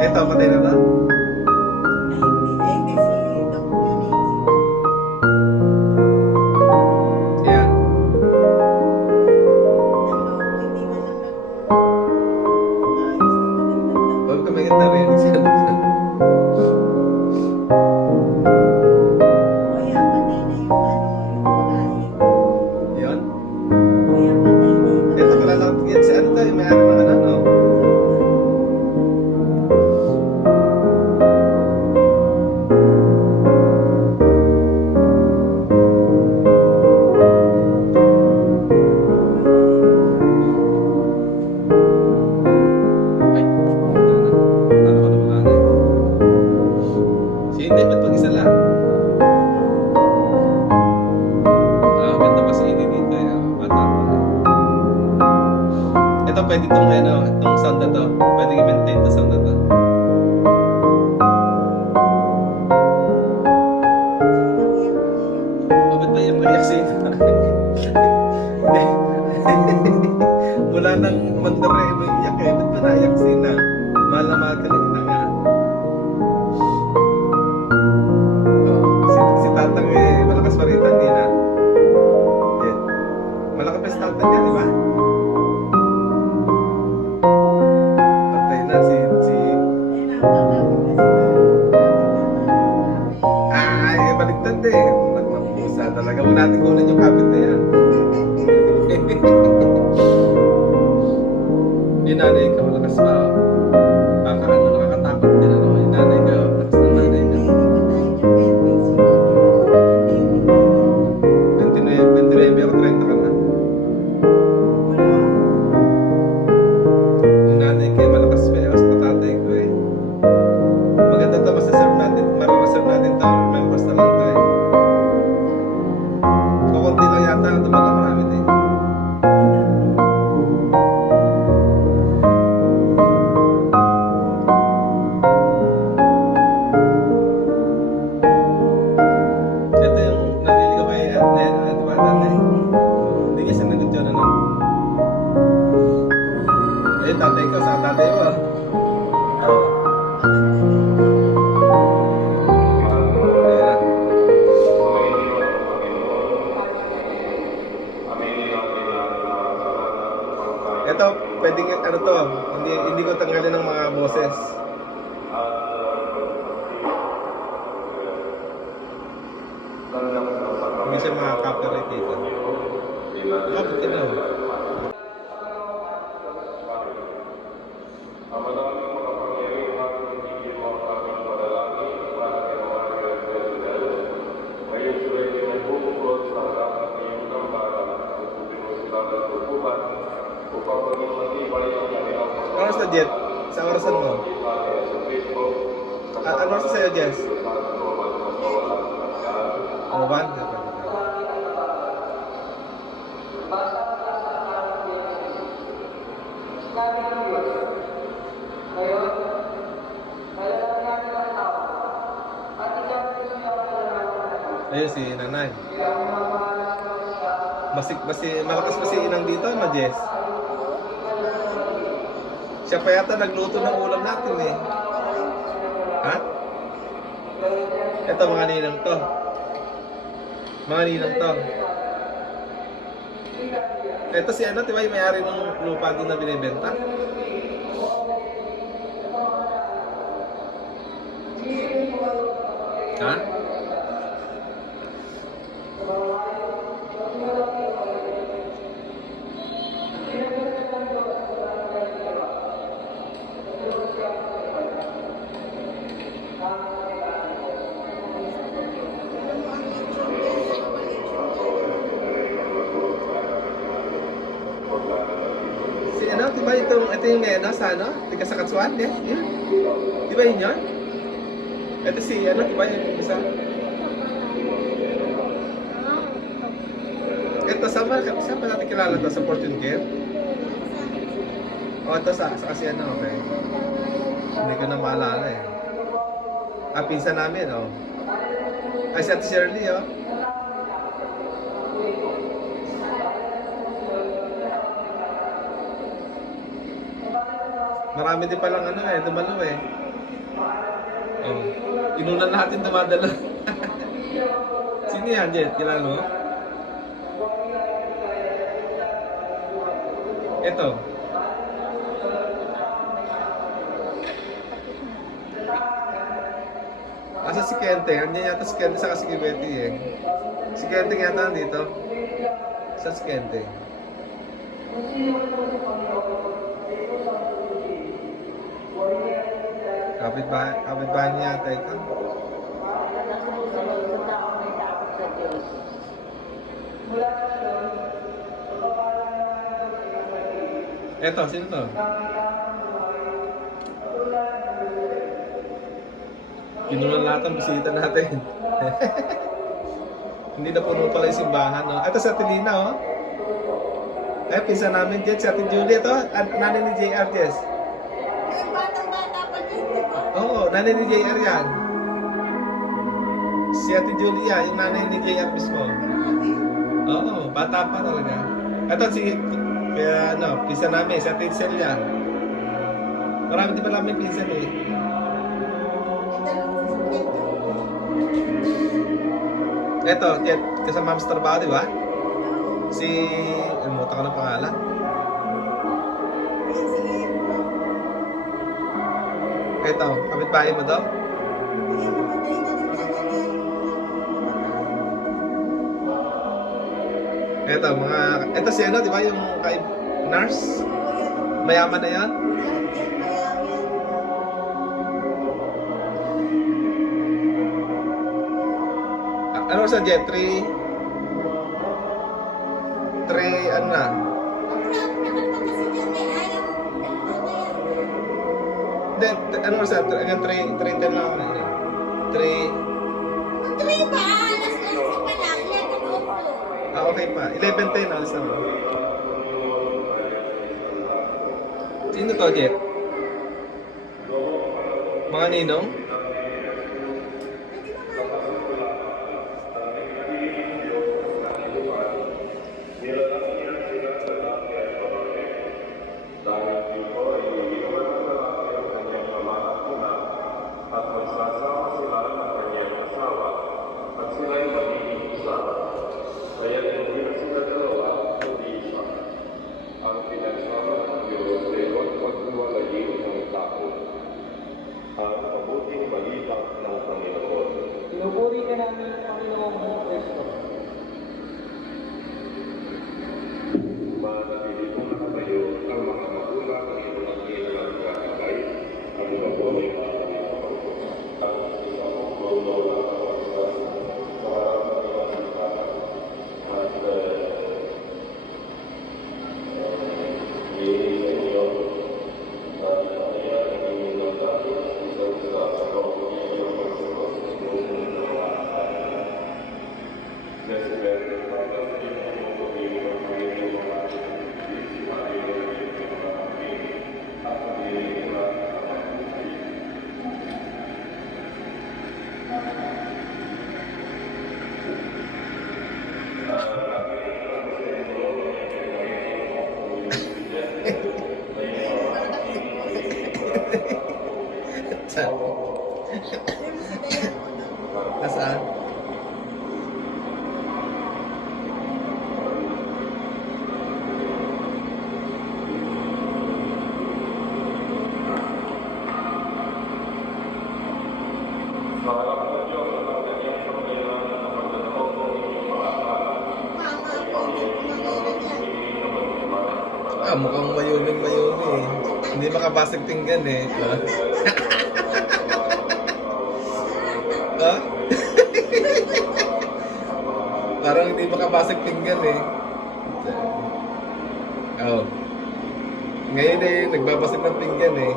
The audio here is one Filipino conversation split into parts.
Ito, patay na to? Ay, hindi. Eh, kasi Doc yun eh. Kaya, Naloko, hindi man lang nag-ayos na magandang huwag ka maganda rin. o kaya patay na yung ano, yung babae. Yun. O kaya patay na yung Ito, babae. kilala ko yan. Si ano to, yung may-ari ng ano, no? Ay, wala na. Ano ka na wala na eh. Si Inday, ba't pag-isa lang? Ah, ganda pa si Inday dito eh. Ah, bata pa. Ito, pwede itong ano, itong sound na to. Pwede i-maintain itong sound na to. Oh, ba't ba yung naiyak si Inday? Wala nang mandare, naiyak eh. Ba't ba naiyak si Inday? Mahal na mahal ka na kita nga. Oh, si Tatang eh, malakas pa rin, hindi na. Eh, malakas pa si Tatang niya, di ba? Patay na si... Ah, eh, baliktad eh. Nagmapusa talaga. Huwag natin kunin yung kapit na yan. Yung nanay ka, malakas pa. Oh. Baka ano, nakakatakot din ano. Yung nanay ka, malakas na nanay ka. 29 ako, 30 ka na. Yung nanay ka, malakas pa. Mas patatay ko eh. Maganda to, masaserve natin. Marireserve natin to. Members na lang to eh. Kukunti lang yata na tumaga, marami din. Ito yung naliligaw kay Nena, di ba dati? Hindi niya sinagot yun, ano? Eh, tatay ko, sa tatay mo. Oo. Ayan. Ito, pwedeng ano to, hindi ko tanggalin ng mga boses. Hindi siya makaka-copyright dito. Bakit yun? Ano sa Jet? Sa orasan mo? Ano sa sa'yo, Jess? Oh, 1? Ayun si nanay. Malakas pa si inang dito, no, Jess? Siya pa yata nagluto ng ulam natin eh. Ha? Ito mga ninang to. Mga ninang to. Ito si ano, diba yung may-ari ng lupa doon na binibenta? Ha? Si ano, diba ito yung Nena sa ano? Tiga sa Katsuan, eh? Yun. Diba yun yun? Ito si ano, diba yung isa? Ito, saan ba natin kilala to? Sa Fortune Care? O, ito sa kasi ano, okay. Hindi ko na maalala eh. Ah, pinsan namin, oh. Ay, si Ate Shirley, oh. Marami din palang ano eh, dumalo eh. Oh. Inulan natin dumadala. Sino yan, Jet? Kilala mo? Ito. Asa si Kente? Andiyan yata si Kente sa si Betty eh. Si Kente yata nandito. Sa si Kente. Kapit-bahay niya yata ito. Eto, sino to? Kinulan lahat ang bisita natin. Hindi na puno pala yung simbahan, no? Ito sa Tilina, oh. Eh, pinsan namin, Jess. Si Ate Julie, ito. Nanay ni JR, Jess. Eh, batang-bata pa dito ko. Oo, nanay ni JR yan. Si Ate Julia, yung nanay ni JR mismo. Grabe. Oo, bata pa talaga. Ito si, kaya ano, pinsan namin, si Ate Celia. Marami din pala namin pinsan eh. May dalawang sasakyan ko. Ito, Jet, kasama mo sa trabaho, di ba? Si, umuta ko ng pangalan. Ayan, sige. Ito, kapitbahay mo daw? Ayan, namatay na rin kanya niya yung Ito, ito si ano, di ba, yung kay nurse? Ayan, Mayaman na yan? lahat yan mayaman. Ano sa Jet? 3, ano na? Ang naman pa kasi dyan eh, ayaw. Hindi, ano sa, hanggang 3:10 lang ako na yun. 3, Ang tuloy ba? Alas 11 pa lang, 11:04. okay pa. 11:10, alis na ako. Sino to, Jet? Mga ninong? Pwede naman. at magsasama sila ng kanyang asawa at sila'y magiging isa. Kaya hindi na sila dalawa, kundi isa. Ang pinagsama ng Diyos ay huwag maghiwalayin ng tao. Ang mabuting balita ng Panginoon. Pinupuri ka namin, Panginoong Kristo. Manatili po na kayo ang mga magulang ng inyong ginagawa kakabay at mabuhay pa ang isang mundo na kawasan para magpapalita at inyo na kaya hindi nyo natin isang sa pagpapalita ng pagsagot ng mundo na Saan? Nasaan? Ah, mukhang mayuming-mayumi eh. Hindi makabasag tinggan eh. Ha? Parang hindi makabasag pinggan eh. Oh. Ngayon eh, nagbabasag ng pinggan eh.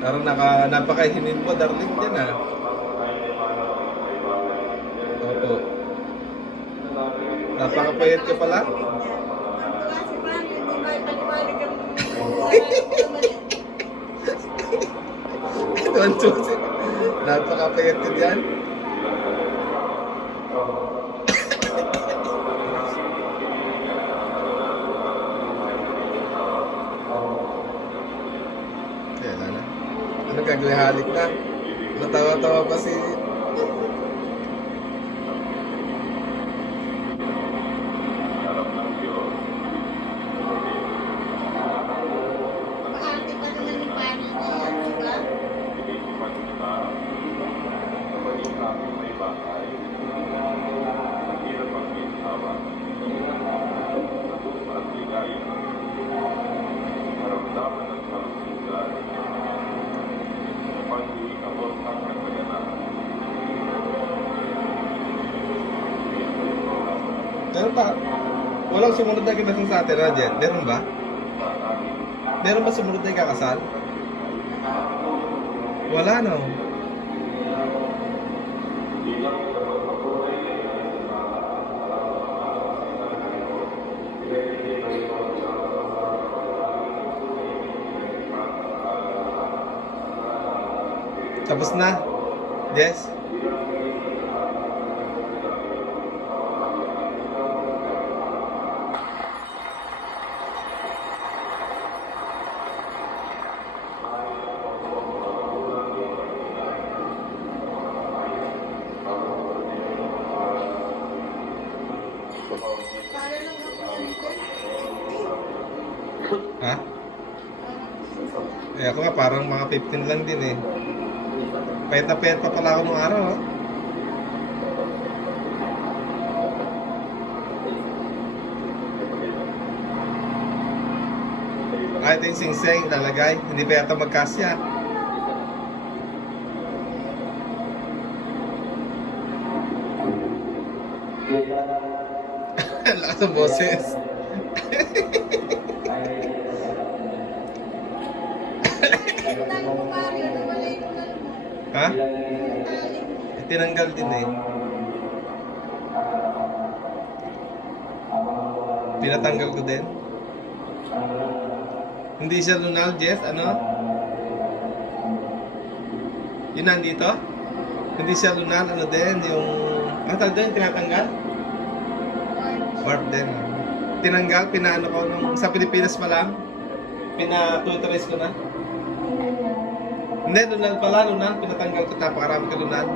Parang napakahinin mo, darling, dyan ah. Opo. Napakapayat ka pala. Tuwan-tuwan siya. Napakapayat ka dyan. naghalik na. Natawa-tawa pa si... Maarte pa naman yung paano na yan, di ba? Meron pa. Walang sumunod na kinasal sa atin, Rajet. Meron ba? Meron ba sumunod na ikakasal? Wala, no? Tapos na? Yes? Para lang ako dito. Ha? Eh ako nga parang mga 15 lang din eh. Payat na payat pa pala ako nung araw, oh. Ah, ito yung singseng ilalagay. Hindi pa yata magkasya. Lakas ng boses. Talo mo pare, nawala yung ano mo. Ha? Yung tali. Tinanggal din eh. Pinatanggal ko din. Hindi siya lunal, Jess? Ano? Yun nandito? Hindi siya lunal, ano din? Yung... Ano tawag doon? Tinatanggal? Warp din. Tinanggal, pinaano ko nung... Sa Pilipinas pa lang. Pina-tutorize ko na. Hindi, lunal pala, lunal. Pinatanggal ko, napakarami ka lunal.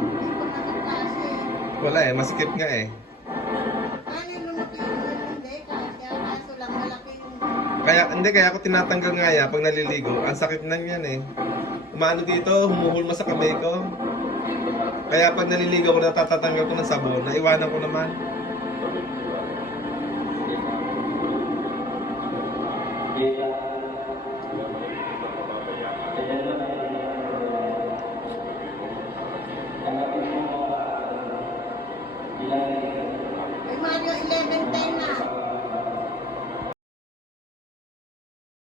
Hindi pa nakakasi. Wala eh, masikip nga eh. Ano lumaki yung ano, hindi. Kaya kaso lang malaki yung... Kaya ako tinatanggal nga yan pag naliligo. Ang sakit nang yan eh. Umano dito, humuhulma sa kamay ko. Kaya pag naliligo ko, natatanggal ko ng sabon, naiwanan ko naman.